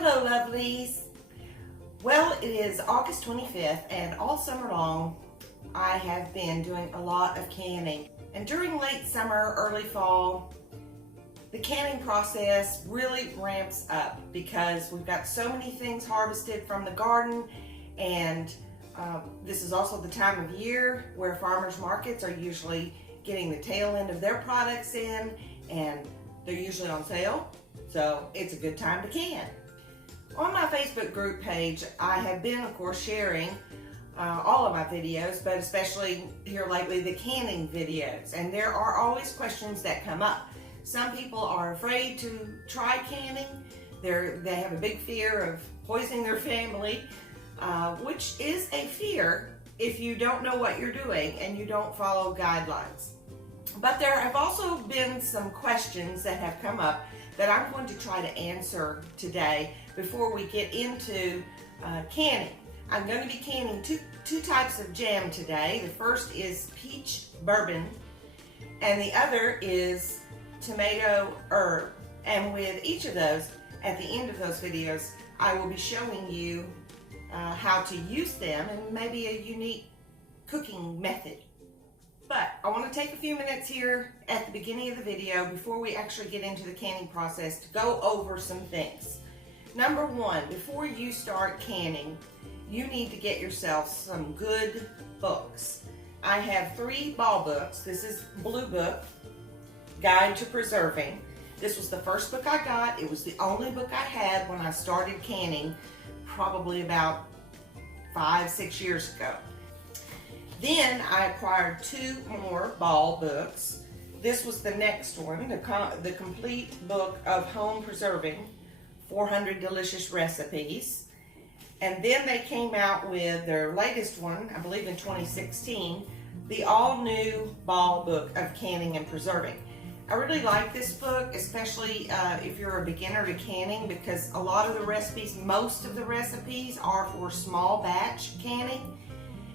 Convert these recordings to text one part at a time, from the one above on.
Hello lovelies. Well, it is August 25th and all summer long I have been doing a lot of canning. And during late summer, early fall, the canning process really ramps up because we've got so many things harvested from the garden, and this is also the time of year where farmers markets are usually getting the tail end of their products in, and they're usually on sale, so it's a good time to can. On my Facebook group page, I have been, of course, sharing all of my videos, but especially here lately, the canning videos. And there are always questions that come up. Some people are afraid to try canning. They have a big fear of poisoning their family, which is a fear if you don't know what you're doing and you don't follow guidelines. But there have also been some questions that have come up that I'm going to try to answer today before we get into canning. I'm going to be canning two types of jam today. The first is peach bourbon and the other is tomato herb. And with each of those, at the end of those videos, I will be showing you how to use them and maybe a unique cooking method. But I want to take a few minutes here at the beginning of the video before we actually get into the canning process to go over some things. Number one, before you start canning, you need to get yourself some good books. I have 3 ball books. This is Blue Book, Guide to Preserving. This was the first book I got. It was the only book I had when I started canning, probably about 5-6 years ago. Then I acquired 2 more ball books. This was the next one, the complete book of home preserving, 400 delicious recipes. And then they came out with their latest one, I believe in 2016, the all-new ball book of canning and preserving. I really like this book, especially if you're a beginner to canning, because a lot of the recipes, most of the recipes are for small batch canning.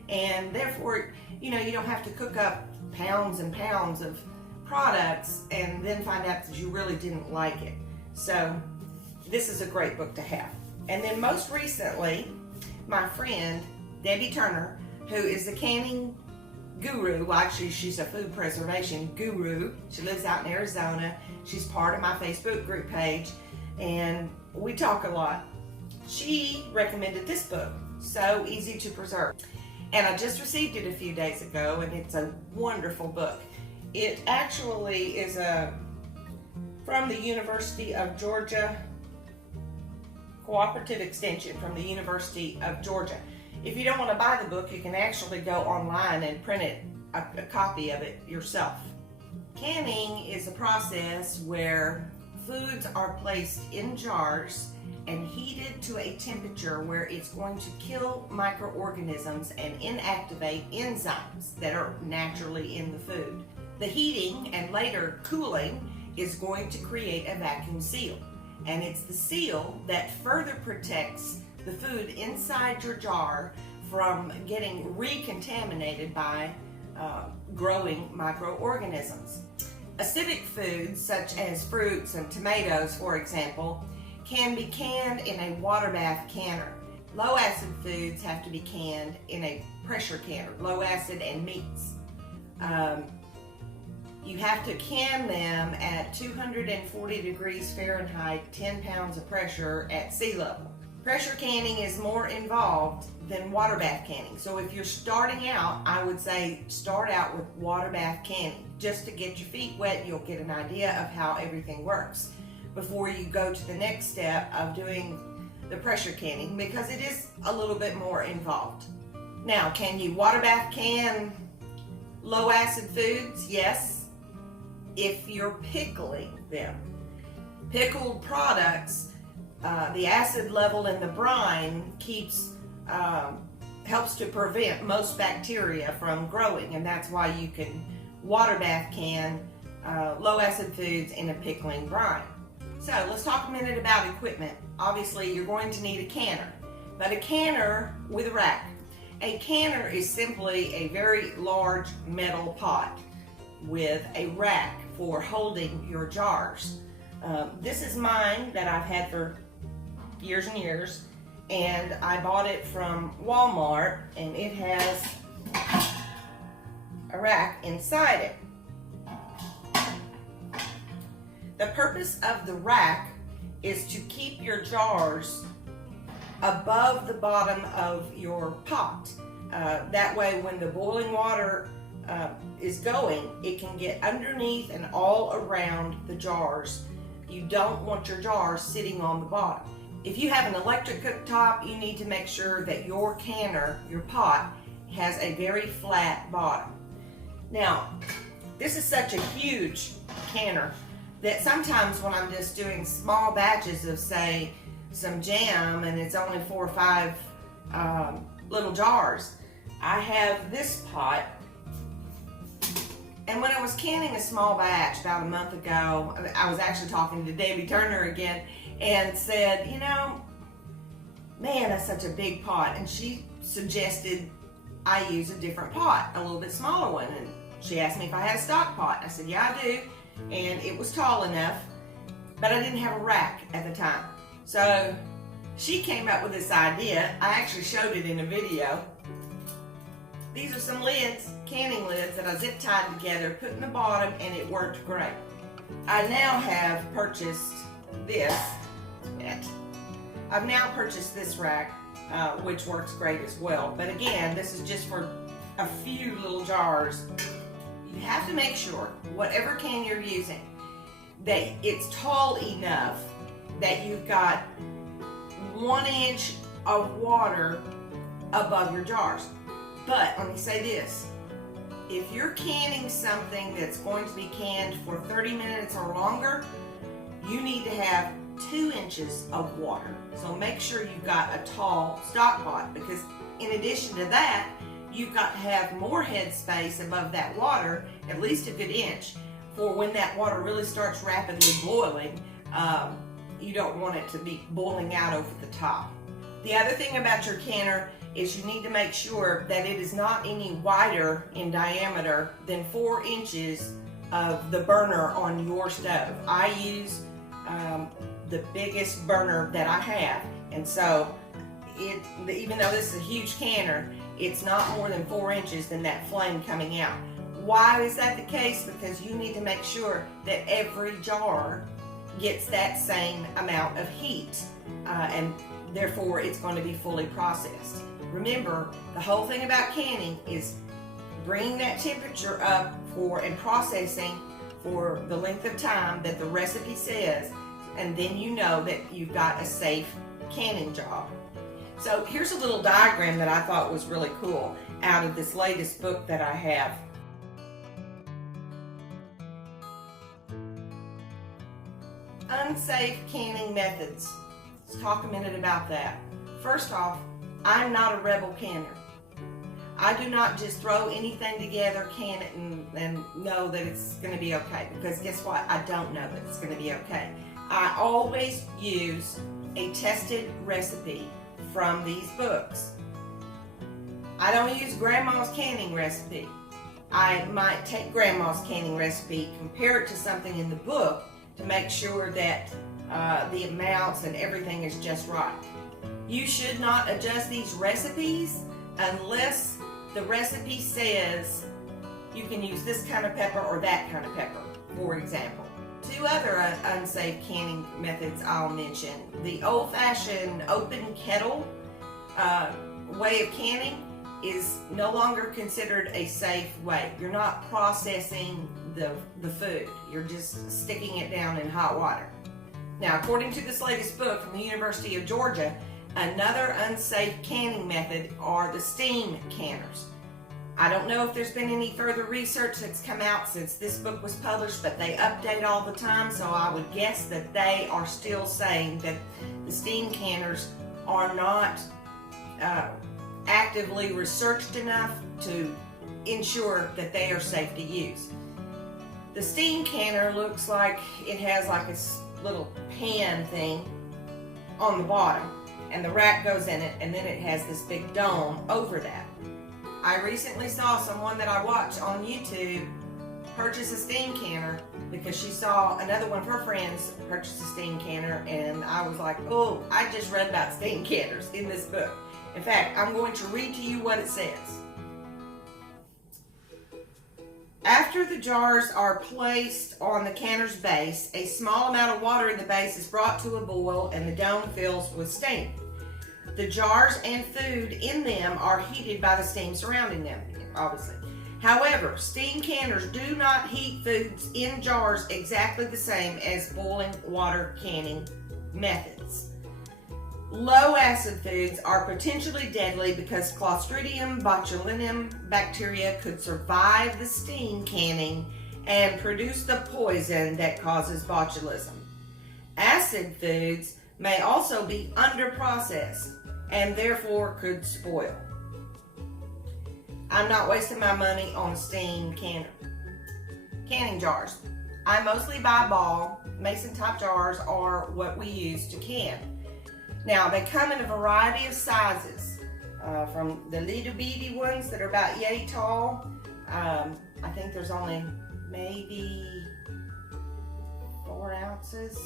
And therefore, you don't have to cook up pounds and pounds of products and then find out that you really didn't like it. So this is a great book to have. And then most recently, my friend, Debbie Turner, who is the canning guru, well actually she's a food preservation guru. She lives out in Arizona. She's part of my Facebook group page and we talk a lot. She recommended this book, So Easy to Preserve. And I just received it a few days ago, and it's a wonderful book. It actually is from the University of Georgia Cooperative Extension from the University of Georgia. If you don't want to buy the book, you can actually go online and print a copy of it yourself. Canning is a process where foods are placed in jars and heated to a temperature where it's going to kill microorganisms and inactivate enzymes that are naturally in the food. The heating and later cooling is going to create a vacuum seal, and it's the seal that further protects the food inside your jar from getting recontaminated by growing microorganisms. Acidic foods such as fruits and tomatoes, for example, can be canned in a water bath canner. Low acid foods have to be canned in a pressure canner, low acid and meats. You have to can them at 240 degrees Fahrenheit, 10 pounds of pressure at sea level. Pressure canning is more involved than water bath canning. So if you're starting out, I would say start out with water bath canning. Just to get your feet wet, you'll get an idea of how everything works before you go to the next step of doing the pressure canning, because it is a little bit more involved. Now, can you water bath can low acid foods? Yes, if you're pickling them. Pickled products, the acid level in the brine helps to prevent most bacteria from growing, and that's why you can water bath can low acid foods in a pickling brine. So let's talk a minute about equipment. Obviously you're going to need a canner, but a canner with a rack. A canner is simply a very large metal pot with a rack for holding your jars. This is mine that I've had for years and years, and I bought it from Walmart, and it has a rack inside it. The purpose of the rack is to keep your jars above the bottom of your pot. That way when the boiling water is going, it can get underneath and all around the jars. You don't want your jars sitting on the bottom. If you have an electric cooktop, you need to make sure that your canner, your pot, has a very flat bottom. Now, this is such a huge canner that sometimes when I'm just doing small batches of, say, some jam, and it's only 4 or 5 little jars, I have this pot. And when I was canning a small batch about a month ago, I was actually talking to Debbie Turner again and said, you know, man, that's such a big pot. And she suggested I use a different pot, a little bit smaller one. And she asked me if I had a stock pot. I said, yeah, I do. And it was tall enough, but I didn't have a rack at the time. So she came up with this idea. I actually showed it in a video. These are some lids, canning lids, that I zip tied together, put in the bottom, and it worked great. I now have purchased this. I've now purchased this rack, which works great as well. But again, this is just for a few little jars. You have to make sure, whatever can you're using, that it's tall enough that you've got 1 inch of water above your jars. But let me say this, if you're canning something that's going to be canned for 30 minutes or longer, you need to have 2 inches of water. So make sure you've got a tall stock pot, because in addition to that, you've got to have more head space above that water, at least a good inch, for when that water really starts rapidly boiling. You don't want it to be boiling out over the top. The other thing about your canner is you need to make sure that it is not any wider in diameter than 4 inches of the burner on your stove. I use the biggest burner that I have, and so even though this is a huge canner, it's not more than 4 inches than that flame coming out. Why is that the case? Because you need to make sure that every jar gets that same amount of heat, and therefore it's going to be fully processed. Remember, the whole thing about canning is bringing that temperature up and processing for the length of time that the recipe says, and then you know that you've got a safe canning job. So here's a little diagram that I thought was really cool out of this latest book that I have. Unsafe canning methods. Let's talk a minute about that. First off, I'm not a rebel canner. I do not just throw anything together, can it, and know that it's going to be okay, because guess what? I don't know that it's going to be okay. I always use a tested recipe from these books. I don't use Grandma's canning recipe. I might take Grandma's canning recipe, compare it to something in the book to make sure that the amounts and everything is just right. You should not adjust these recipes unless the recipe says you can use this kind of pepper or that kind of pepper, for example. 2 other unsafe canning methods I'll mention. The old-fashioned open kettle way of canning is no longer considered a safe way. You're not processing the food. You're just sticking it down in hot water. Now, according to this latest book from the University of Georgia, another unsafe canning method are the steam canners. I don't know if there's been any further research that's come out since this book was published, but they update all the time, so I would guess that they are still saying that the steam canners are not actively researched enough to ensure that they are safe to use. The steam canner looks like it has like a little pan thing on the bottom, and the rack goes in it, and then it has this big dome over that. I recently saw someone that I watch on YouTube purchase a steam canner because she saw another one of her friends purchase a steam canner, and I was like, oh, I just read about steam canners in this book. In fact, I'm going to read to you what it says. After the jars are placed on the canner's base, a small amount of water in the base is brought to a boil and the dome fills with steam. The jars and food in them are heated by the steam surrounding them, obviously. However, steam canners do not heat foods in jars exactly the same as boiling water canning methods. Low acid foods are potentially deadly because Clostridium botulinum bacteria could survive the steam canning and produce the poison that causes botulism. Acid foods may also be underprocessed and therefore could spoil. I'm not wasting my money on a steam canner. Canning jars. I mostly buy Ball. Mason type jars are what we use to can. Now, they come in a variety of sizes, from the little bitty ones that are about yay tall. I think there's only maybe 4 ounces.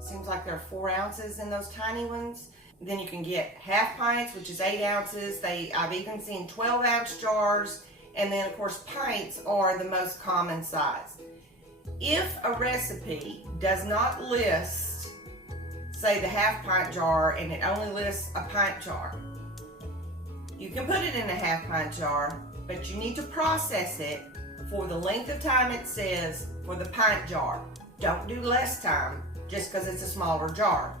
Seems like there are 4 ounces in those tiny ones. Then you can get half pints, which is 8 ounces. I've even seen 12-ounce jars. And then, of course, pints are the most common size. If a recipe does not list, say, the half pint jar, and it only lists a pint jar, you can put it in a half pint jar, but you need to process it for the length of time it says for the pint jar. Don't do less time just because it's a smaller jar.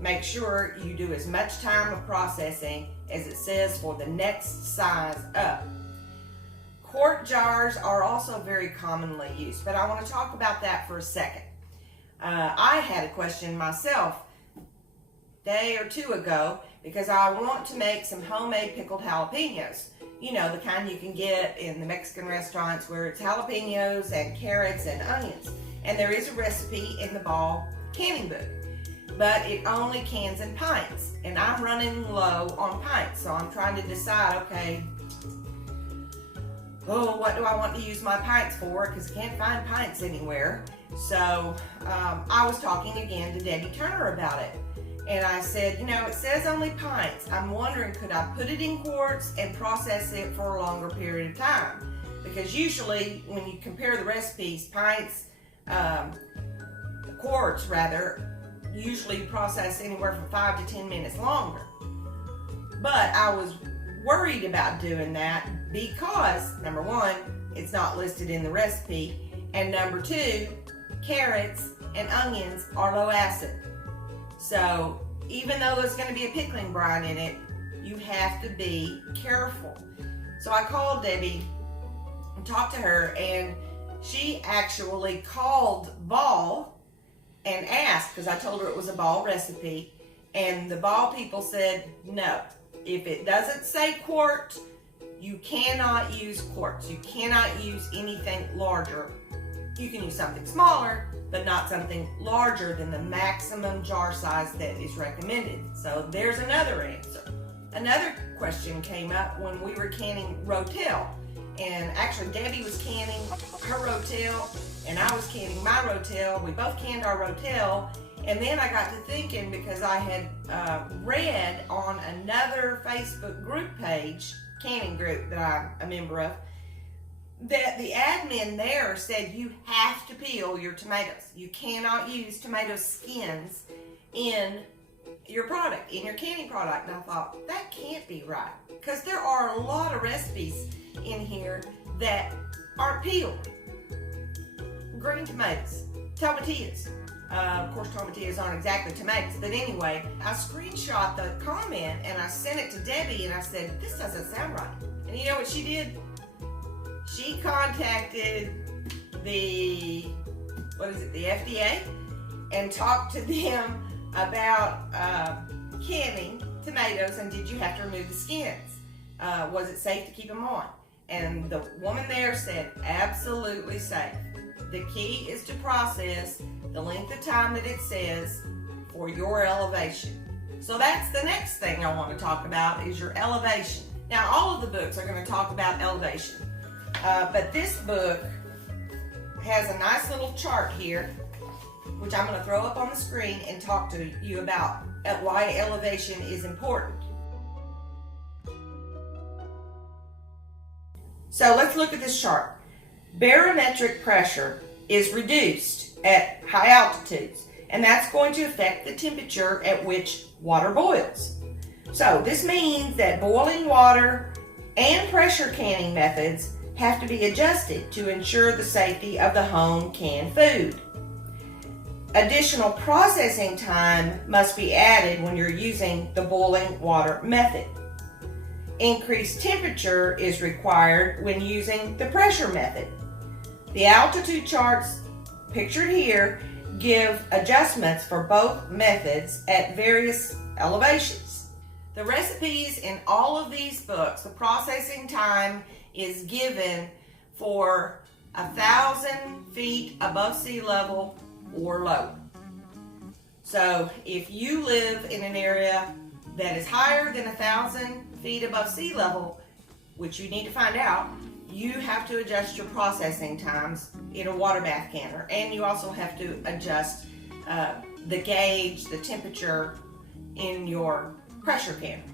Make sure you do as much time of processing as it says for the next size up. Quart jars are also very commonly used, but I want to talk about that for a second. I had a question myself a day or two ago because I want to make some homemade pickled jalapenos. You know, the kind you can get in the Mexican restaurants where it's jalapenos and carrots and onions. And there is a recipe in the Ball canning book, but it only cans in pints. And I'm running low on pints, so I'm trying to decide, okay, what do I want to use my pints for? Because I can't find pints anywhere. So I was talking again to Debbie Turner about it. And I said, you know, it says only pints. I'm wondering, could I put it in quarts and process it for a longer period of time? Because usually when you compare the recipes, pints, quarts rather, usually process anywhere from 5 to 10 minutes longer. But I was worried about doing that because, number one, it's not listed in the recipe, and number two, carrots and onions are low acid. So even though there's going to be a pickling brine in it, you have to be careful. So I called Debbie and talked to her, and she actually called Ball and asked, because I told her it was a Ball recipe, and the Ball people said, no, if it doesn't say quart, you cannot use quarts. You cannot use anything larger. You can use something smaller, but not something larger than the maximum jar size that is recommended. So there's another answer. Another question came up when we were canning Rotel. And actually Debbie was canning her Rotel and I was canning my Rotel. We both canned our Rotel. And then I got to thinking, because I had read on another Facebook group page, canning group that I'm a member of, that the admin there said you have to peel your tomatoes. You cannot use tomato skins in your product, in your canning product. And I thought, that can't be right, because there are a lot of recipes in here that aren't peeled. Green tomatoes, tomatillas. Of course, tomatillas aren't exactly tomatoes, but anyway, I screenshot the comment and I sent it to Debbie and I said, this doesn't sound right. And you know what she did? She contacted the FDA, and talked to them about canning tomatoes, and did you have to remove the skins? Was it safe to keep them on? And the woman there said, absolutely safe. The key is to process the length of time that it says for your elevation. So that's the next thing I want to talk about, is your elevation. Now, all of the books are going to talk about elevation. But this book has a nice little chart here, which I'm going to throw up on the screen and talk to you about why elevation is important. So let's look at this chart. Barometric pressure is reduced at high altitudes, and that's going to affect the temperature at which water boils. So this means that boiling water and pressure canning methods have to be adjusted to ensure the safety of the home canned food. Additional processing time must be added when you're using the boiling water method. Increased temperature is required when using the pressure method. The altitude charts pictured here give adjustments for both methods at various elevations. The recipes in all of these books, the processing time is given for 1,000 feet above sea level or lower. So if you live in an area that is higher than 1,000 feet above sea level, which you need to find out, you have to adjust your processing times in a water bath canner, and you also have to adjust the gauge, the temperature in your pressure canner.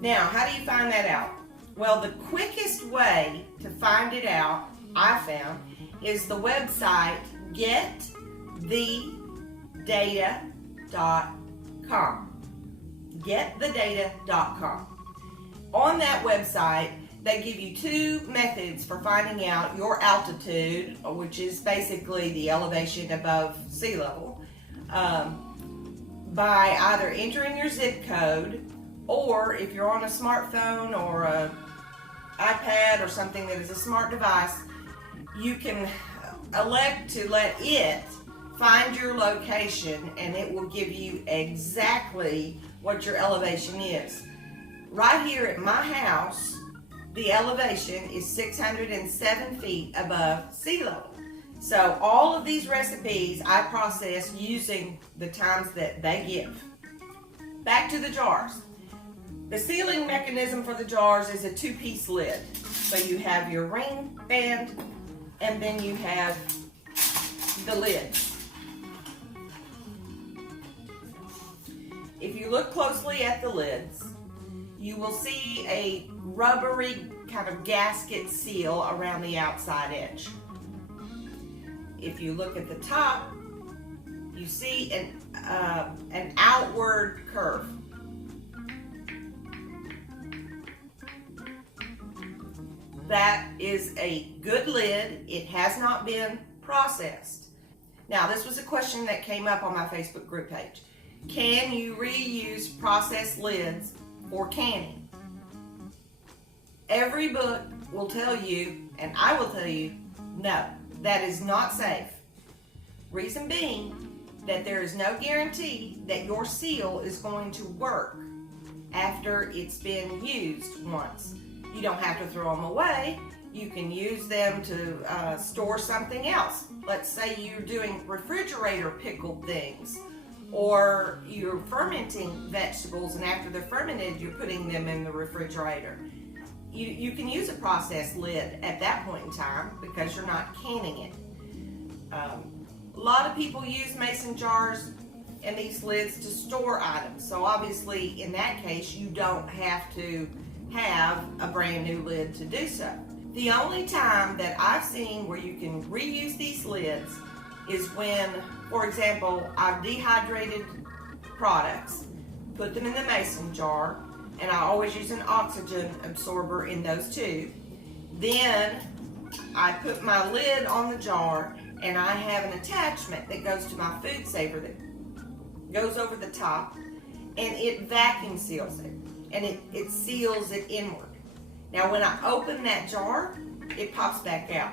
Now, how do you find that out? Well, the quickest way to find it out, I found, is the website getthedata.com. Getthedata.com. On that website, they give you two methods for finding out your altitude, which is basically the elevation above sea level, by either entering your zip code, or if you're on a smartphone or an iPad or something that is a smart device, you can elect to let it find your location, and it will give you exactly what your elevation is. Right here at my house, the elevation is 607 feet above sea level. So all of these recipes I process using the times that they give. Back to the jars. The sealing mechanism for the jars is a two-piece lid. So you have your ring band, and then you have the lid. If you look closely at the lids, you will see a rubbery kind of gasket seal around the outside edge. If you look at the top, you see an outward curve. That is a good lid. It has not been processed. Now, this was a question that came up on my Facebook group page. Can you reuse processed lids for canning? Every book will tell you, and I will tell you, no, that is not safe. Reason being that there is no guarantee that your seal is going to work after it's been used once. You don't have to throw them away. You can use them to store something else. Let's say you're doing refrigerator pickled things, or you're fermenting vegetables, and after they're fermented, you're putting them in the refrigerator. You can use a processed lid at that point in time because you're not canning it. A lot of people use mason jars and these lids to store items. So obviously, in that case, you don't have to have a brand new lid to do so. The only time that I've seen where you can reuse these lids is when, for example, I've dehydrated products, put them in the mason jar, and I always use an oxygen absorber in those too. Then I put my lid on the jar, and I have an attachment that goes to my food saver that goes over the top, and it vacuum seals it, and it seals it inward. Now when I open that jar, it pops back out.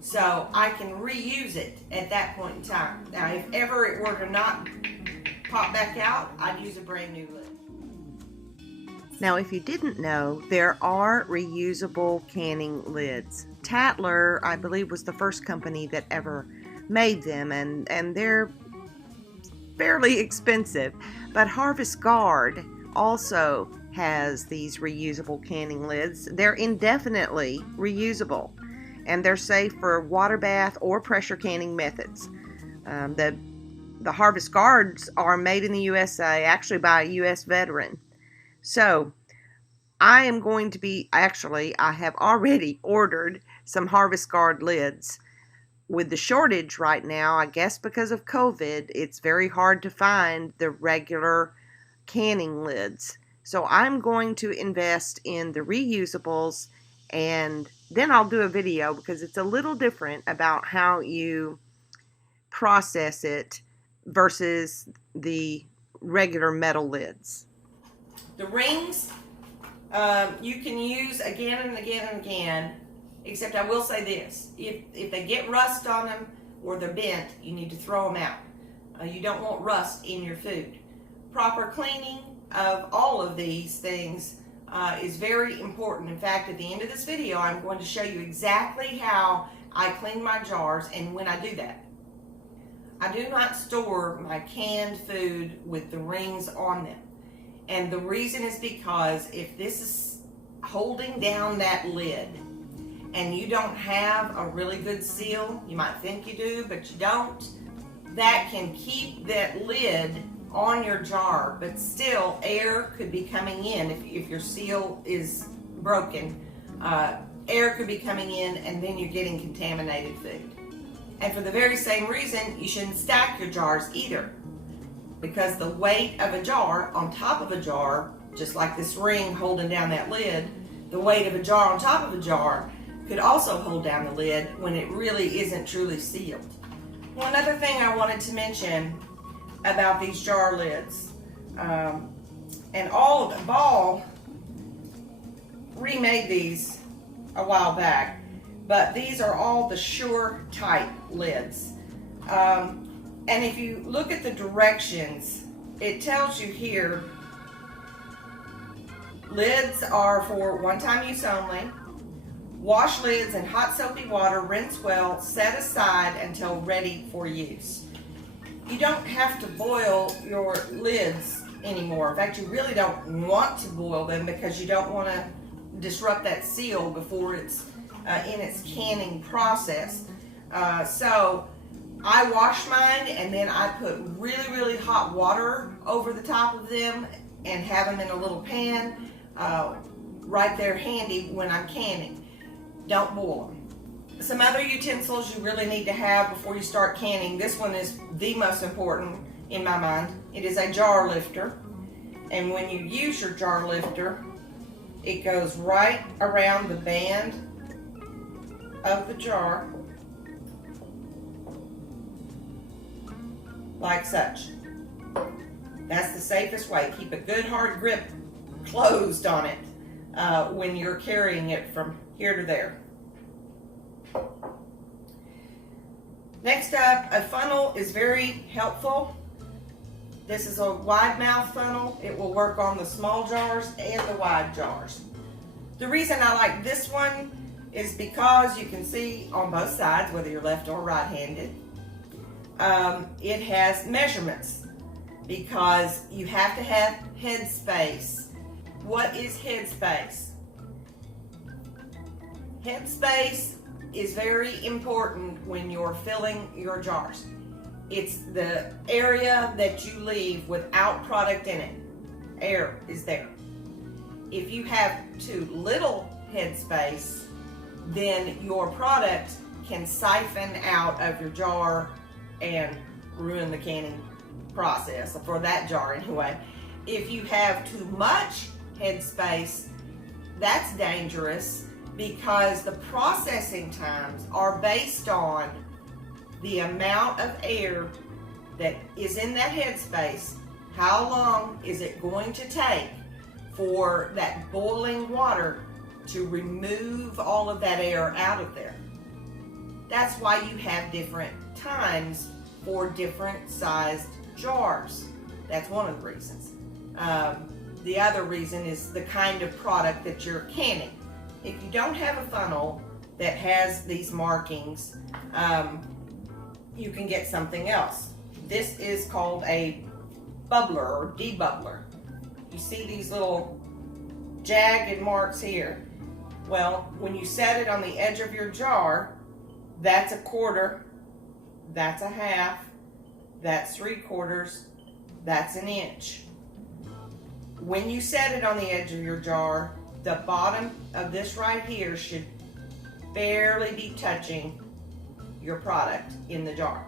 So I can reuse it at that point in time. Now if ever it were to not pop back out, I'd use a brand new lid. Now, if you didn't know, there are reusable canning lids. Tatler, I believe, was the first company that ever made them, and they're fairly expensive. But Harvest Guard also has these reusable canning lids. They're indefinitely reusable. and they're safe for water bath or pressure canning methods. The Harvest Guards are made in the USA, actually by a U.S. veteran. So I am going to be, actually, I have already ordered some Harvest Guard lids. With the shortage right now, I guess because of COVID, it's very hard to find the regular canning lids. So I'm going to invest in the reusables, and then I'll do a video because it's a little different about how you process it versus the regular metal lids. The rings you can use again and again and again, except I will say this: if they get rust on them or they're bent, you need to throw them out. You don't want rust in your food. Proper cleaning of all of these things is very important. In fact, at the end of this video, I'm going to show you exactly how I clean my jars and when I do that. I do not store my canned food with the rings on them. And the reason is because if this is holding down that lid and you don't have a really good seal, you might think you do, but you don't, that can keep that lid on your jar, but still air could be coming in. If your seal is broken, air could be coming in and then you're getting contaminated food. And for the very same reason, you shouldn't stack your jars either, because the weight of a jar on top of a jar, just like this ring holding down that lid, the weight of a jar on top of a jar could also hold down the lid when it really isn't truly sealed. One other thing I wanted to mention about these jar lids, and Ball remade these a while back, but these are all the Sure type lids. And if you look at the directions, it tells you here, lids are for one-time use only. Wash lids in hot soapy water, rinse well, set aside until ready for use. You don't have to boil your lids anymore. In fact, you really don't want to boil them because you don't want to disrupt that seal before it's in its canning process. So I wash mine and then I put really, really hot water over the top of them and have them in a little pan right there handy when I'm canning. Don't boil them. Some other utensils you really need to have before you start canning. This one is the most important in my mind. It is a jar lifter. And when you use your jar lifter, it goes right around the band of the jar, like such. That's the safest way. Keep a good hard grip closed on it when you're carrying it from here to there. Next up, a funnel is very helpful. This is a wide mouth funnel. It will work on the small jars and the wide jars. The reason I like this one is because you can see on both sides, whether you're left or right-handed. It has measurements because you have to have head space. What is head space? Head space is very important when you're filling your jars. It's the area that you leave without product in it. Air is there. If you have too little head space, then your product can siphon out of your jar and ruin the canning process, for that jar anyway. If you have too much head space, that's dangerous because the processing times are based on the amount of air that is in that headspace. How long is it going to take for that boiling water to remove all of that air out of there? That's why you have different times for different sized jars. That's one of the reasons. The other reason is the kind of product that you're canning. If you don't have a funnel that has these markings, you can get something else. This is called a bubbler or debubbler. You see these little jagged marks here. Well, when you set it on the edge of your jar, that's a quarter, that's a half, that's 3/4, that's an inch. When you set it on the edge of your jar, the bottom of this right here should barely be touching your product in the jar.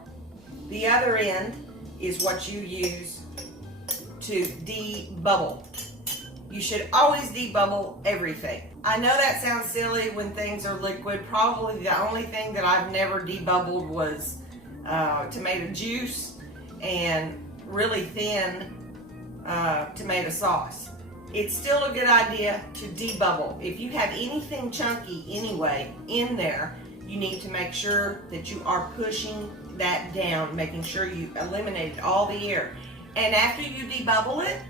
The other end is what you use to debubble. You should always debubble everything. I know that sounds silly when things are liquid. Probably the only thing that I've never debubbled was tomato juice and really thin tomato sauce. It's still a good idea to debubble. If you have anything chunky anyway in there, you need to make sure that you are pushing that down, making sure you eliminated all the air. And after you debubble it,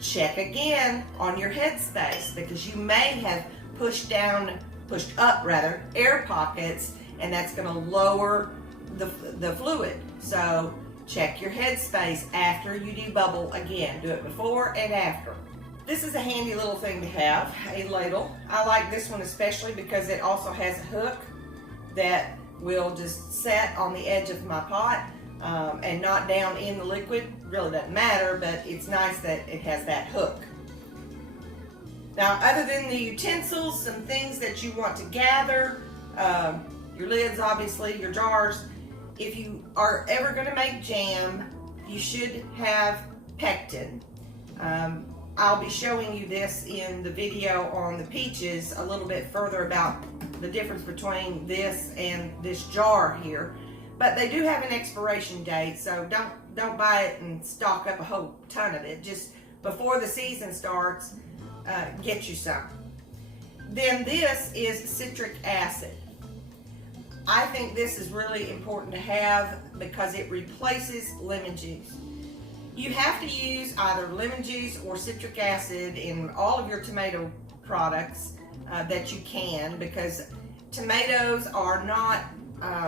check again on your headspace, because you may have pushed up air pockets, and that's going to lower the fluid. So check your headspace after you debubble again. Do it before and after. This is a handy little thing to have, a ladle. I like this one especially because it also has a hook that will just set on the edge of my pot and not down in the liquid. Really doesn't matter, but it's nice that it has that hook. Now, other than the utensils, some things that you want to gather, your lids obviously, your jars. If you are ever going to make jam, you should have pectin. I'll be showing you this in the video on the peaches a little bit further about the difference between this and this jar here. But they do have an expiration date, so don't buy it and stock up a whole ton of it. Just before the season starts, get you some. Then this is citric acid. I think this is really important to have because it replaces lemon juice. You have to use either lemon juice or citric acid in all of your tomato products that you can, because tomatoes are not,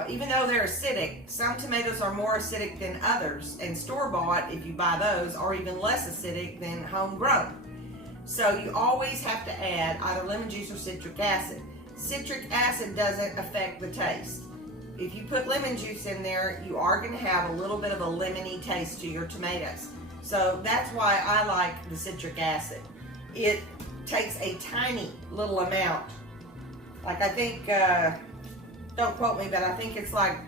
even though they're acidic, some tomatoes are more acidic than others, and store-bought, if you buy those, are even less acidic than homegrown. So you always have to add either lemon juice or citric acid. Citric acid doesn't affect the taste. If you put lemon juice in there, you are going to have a little bit of a lemony taste to your tomatoes. So that's why I like the citric acid. It takes a tiny little amount. Like, I think, don't quote me, but I think it's like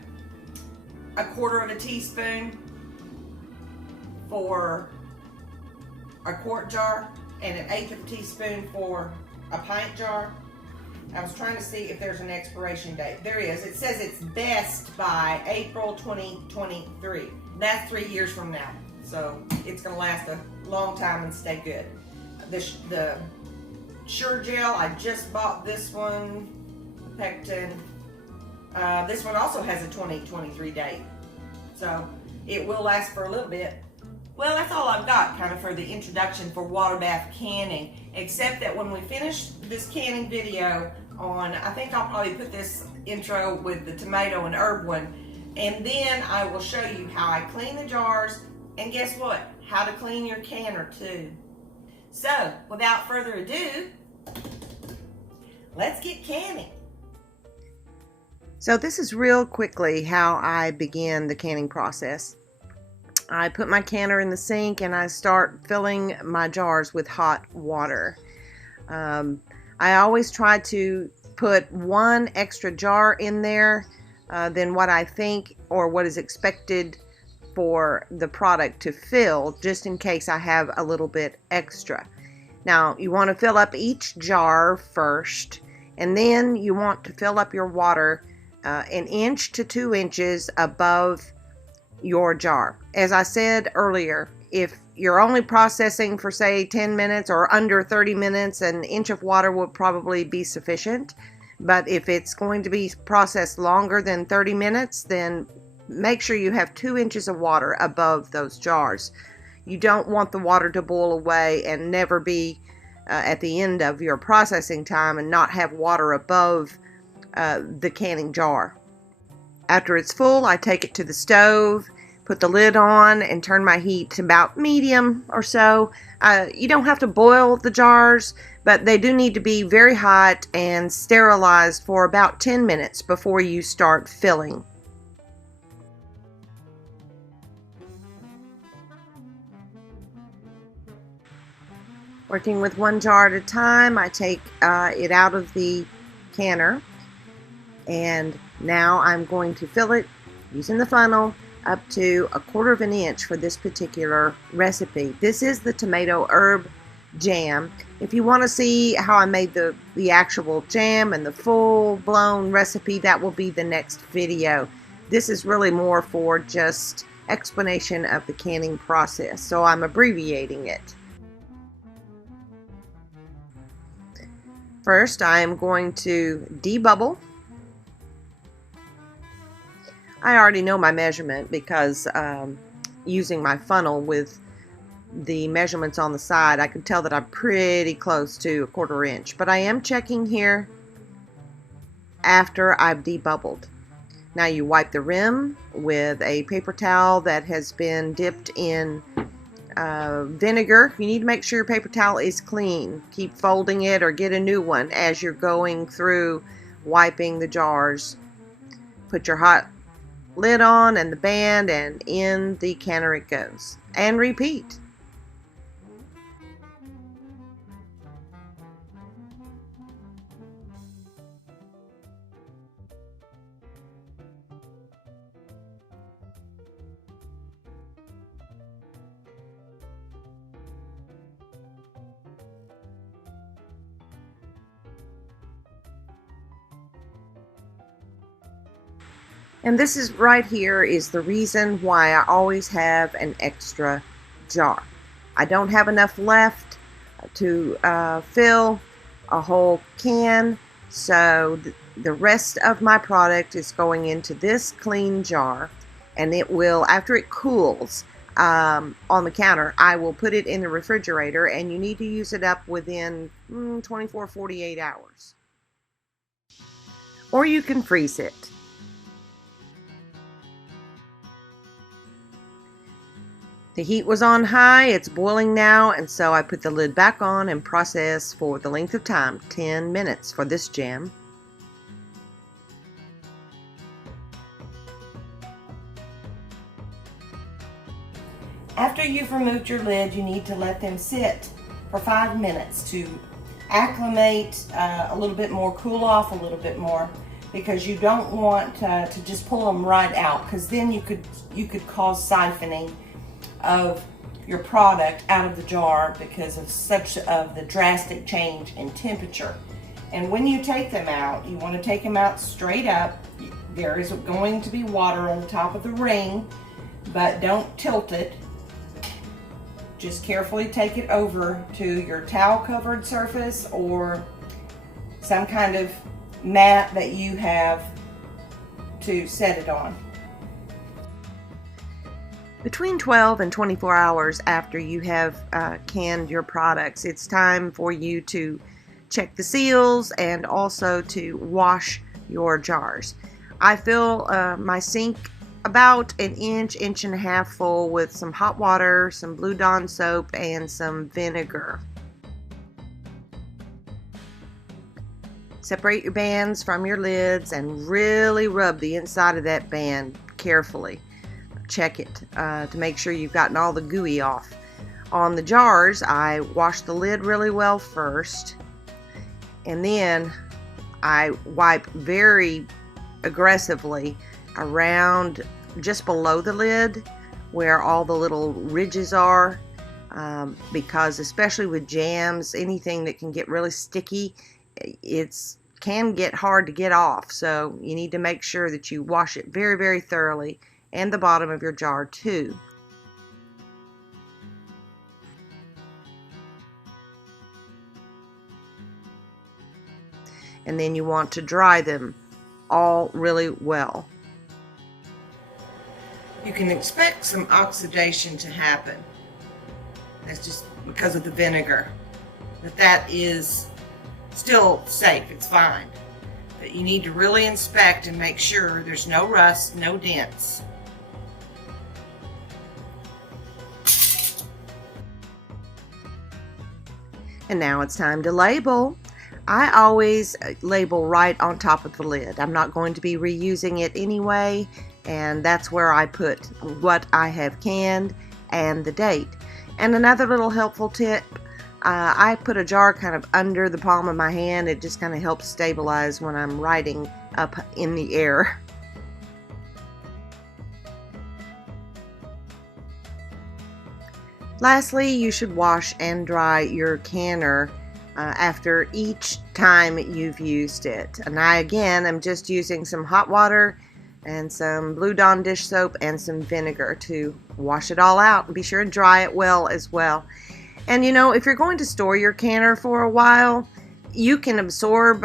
1/4 teaspoon for a quart jar and 1/8 teaspoon for a pint jar. I was trying to see if there's an expiration date. There is. It says it's best by April 2023. That's 3 years from now. So it's going to last a long time and stay good. The Sure Gel, I just bought this one, pectin. This one also has a 2023 date. So it will last for a little bit. Well, that's all I've got kind of for the introduction for water bath canning, except that when we finish this canning video on, I think I'll probably put this intro with the tomato and herb one, and then I will show you how I clean the jars, and guess what? How to clean your canner too. So, without further ado, let's get canning. So this is real quickly how I begin the canning process. I put my canner in the sink and I start filling my jars with hot water. I always try to put one extra jar in there than what I think or what is expected for the product to fill, just in case I have a little bit extra. Now, you want to fill up each jar first, and then you want to fill up your water 1 inch to 2 inches above your jar. As I said earlier, if you're only processing for say 10 minutes or under 30 minutes, 1 inch of water will probably be sufficient. But if it's going to be processed longer than 30 minutes, then make sure you have 2 inches of water above those jars. You don't want the water to boil away and never be at the end of your processing time and not have water above the canning jar. After it's full, I take it to the stove, put the lid on and turn my heat to about medium or so. You don't have to boil the jars, but they do need to be very hot and sterilized for about 10 minutes before you start filling. Working with one jar at a time, I take it out of the canner, and now I'm going to fill it using the funnel up to 1/4 of an inch for this particular recipe. This is the tomato herb jam. If you want to see how I made the actual jam and the full-blown recipe, that will be the next video. This is really more for just explanation of the canning process, so I'm abbreviating it. First, I am going to debubble. I already know my measurement because using my funnel with the measurements on the side, I could tell that I'm pretty close to 1/4 inch. But I am checking here after I've debubbled. Now you wipe the rim with a paper towel that has been dipped in vinegar. You need to make sure your paper towel is clean. Keep folding it or get a new one as you're going through wiping the jars. Put your hot lid on and the band, and in the canner it goes. And repeat. And this is right here is the reason why I always have an extra jar. I don't have enough left to fill a whole can, so the rest of my product is going into this clean jar, and it will, after it cools on the counter, I will put it in the refrigerator, and you need to use it up within 24-48 hours. Or you can freeze it. The heat was on high, it's boiling now, and so I put the lid back on and process for the length of time, 10 minutes for this jam. After you've removed your lid, you need to let them sit for 5 minutes to acclimate a little bit more, cool off a little bit more, because you don't want to just pull them right out, because then you could cause siphoning of your product out of the jar because of the drastic change in temperature. And when you take them out, you want to take them out straight up. There is going to be water on the top of the ring, but don't tilt it. Just carefully take it over to your towel covered surface or some kind of mat that you have to set it on. Between 12 and 24 hours after you have canned your products, it's time for you to check the seals and also to wash your jars. I fill my sink about an inch and a half full with some hot water, some Blue Dawn soap, and some vinegar. Separate your bands from your lids and really rub the inside of that band carefully. Check it to make sure you've gotten all the gooey off. On the jars, I wash the lid really well first, and then I wipe very aggressively around just below the lid where all the little ridges are, because especially with jams, anything that can get really sticky, can get hard to get off. So you need to make sure that you wash it very, very thoroughly, and the bottom of your jar too. And then you want to dry them all really well. You can expect some oxidation to happen. That's just because of the vinegar. But that is still safe, it's fine. But you need to really inspect and make sure there's no rust, no dents. And now it's time to label. I always label right on top of the lid. I'm not going to be reusing it anyway, and that's where I put what I have canned and the date. And another little helpful tip, I put a jar kind of under the palm of my hand. It just kind of helps stabilize when I'm writing up in the air. Lastly, you should wash and dry your canner after each time you've used it. And I again am just using some hot water and some Blue Dawn dish soap and some vinegar to wash it all out, and be sure and dry it well as well. And you know, if you're going to store your canner for a while, you can absorb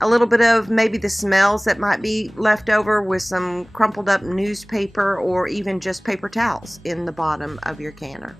a little bit of maybe the smells that might be left over with some crumpled up newspaper or even just paper towels in the bottom of your canner.